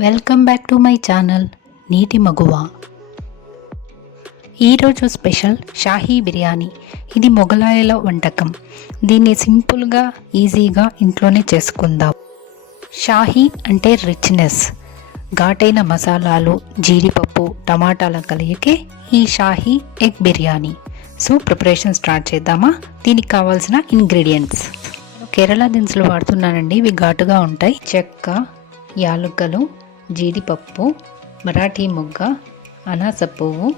Welcome back to my channel నీటి మగువ. ఈరోజు special Shahi biryani. ఇది మొగలాయల వంటకం. దీన్ని సింపుల్గా ఈజీగా ఇంట్లోనే చేసుకుందాం. షాహీ అంటే రిచ్నెస్. ఘాటైన మసాలాలు, జీడిపప్పు, టమాటాల కలయికే ఈ Shahi egg biryani. So preparation start చేద్దామా? దీనికి కావాల్సిన ఇంగ్రీడియంట్స్. కేరళ దినుసులు వాడుతున్నానండి. ఇవి ఘాటుగా ఉంటాయి. చెక్క, యాలకులు, జీడిపప్పు, మరాఠీ మొగ్గ, అనాస పువ్వు,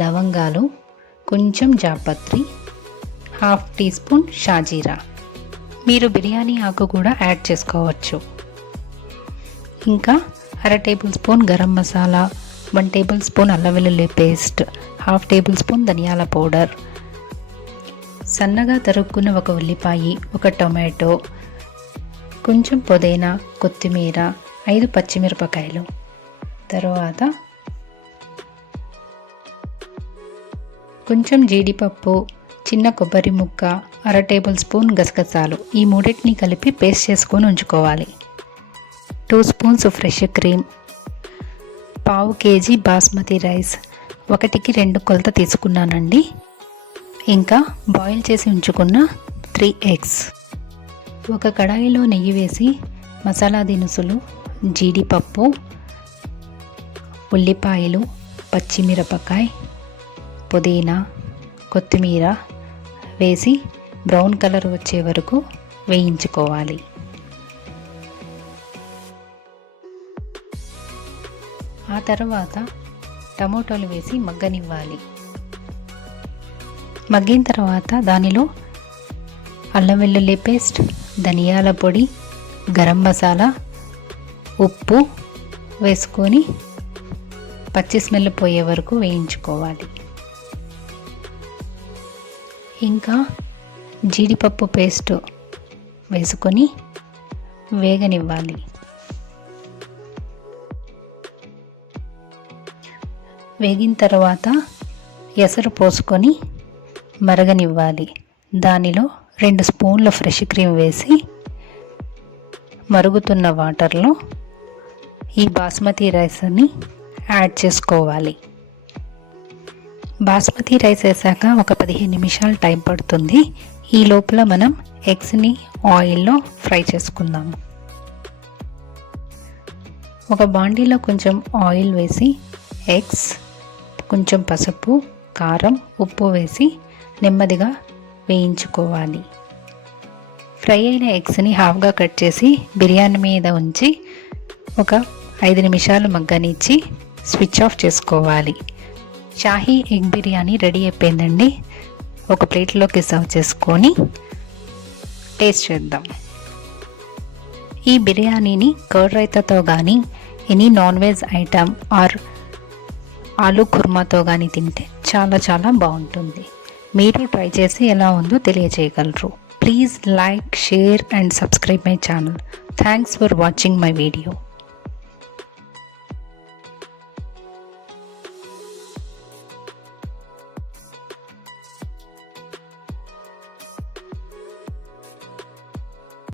లవంగాలు, కొంచెం జాపత్రి, హాఫ్ టీ స్పూన్ షాజీరా. మీరు బిర్యానీ ఆకు కూడా యాడ్ చేసుకోవచ్చు. ఇంకా అర table spoon garam masala, 1 table spoon అల్లం వెల్లుల్లి పేస్ట్, హాఫ్ టేబుల్ స్పూన్ ధనియాల పౌడర్, సన్నగా తరుక్కున్న ఒక ఉల్లిపాయ, ఒక టొమాటో, కొంచెం పుదీనా, కొత్తిమీర, 5 పచ్చిమిరపకాయలు. తర్వాత కొంచెం జీడిపప్పు, చిన్న కొబ్బరి ముక్క, అర టేబుల్ స్పూన్ గసగసాలు. ఈ మూడింటిని కలిపి పేస్ట్ చేసుకొని ఉంచుకోవాలి. 2 స్పూన్స్ ఫ్రెష్ క్రీమ్, పావు కేజీ బాస్మతి రైస్, 1కి 2 కొలత తీసుకున్నానండి. ఇంకా బాయిల్ చేసి ఉంచుకున్న 3 ఎగ్స్. ఒక కడాయిలో నెయ్యి వేసి మసాలా దినుసులు, జీడిపప్పు, ఉల్లిపాయలు, పచ్చిమిరపకాయ, పుదీనా, కొత్తిమీర వేసి బ్రౌన్ కలర్ వచ్చే వరకు వేయించుకోవాలి. ఆ తర్వాత టమోటాలు వేసి మగ్గనివ్వాలి. మగ్గిన తర్వాత దానిలో అల్లం వెల్లుల్లి పేస్ట్, ధనియాల పొడి, గరం మసాలా, ఉప్పు వేసుకొని పచ్చి స్మెల్ పోయే వరకు వేయించుకోవాలి. ఇంకా జీడిపప్పు పేస్ట్ వేసుకొని వేగనివ్వాలి. వేగిన తర్వాత ఎసరు పోసుకొని మరగనివ్వాలి. దానిలో 2 స్పూన్ల ఫ్రెష్ క్రీమ్ వేసి మరుగుతున్న వాటర్లో ఈ బాస్మతి రైస్ని యాడ్ చేసుకోవాలి. బాస్మతి రైస్ వేసాక ఒక 15 నిమిషాలు టైం పడుతుంది. ఈ లోపల మనం ఎగ్స్ని ఆయిల్లో ఫ్రై చేసుకుందాము. ఒక బాండీలో కొంచెం ఆయిల్ వేసి ఎగ్స్, కొంచెం పసుపు, కారం, ఉప్పు వేసి నెమ్మదిగా వేయించుకోవాలి. ఫ్రై అయిన ఎగ్స్ని హాఫ్గా కట్ చేసి బిర్యానీ మీద ఉంచి ఒక 5 నిమిషాలు మగ్గనిచ్చి స్విచ్ ఆఫ్ చేసుకోవాలి. షాహీ ఎగ్ బిర్యానీ రెడీ అయిపోయిందండి. ఒక ప్లేట్లోకి సర్వ్ చేసుకొని టేస్ట్ చేద్దాం. ఈ బిర్యానీని కర్డ్ రైతాతో కానీ, any non veg item or aloo కుర్మాతో కానీ తింటే చాలా చాలా బాగుంటుంది. మీరు ట్రై చేసి ఎలా ఉందో తెలియజేయగలరు. Please like, share and subscribe my channel. Thanks for watching my video.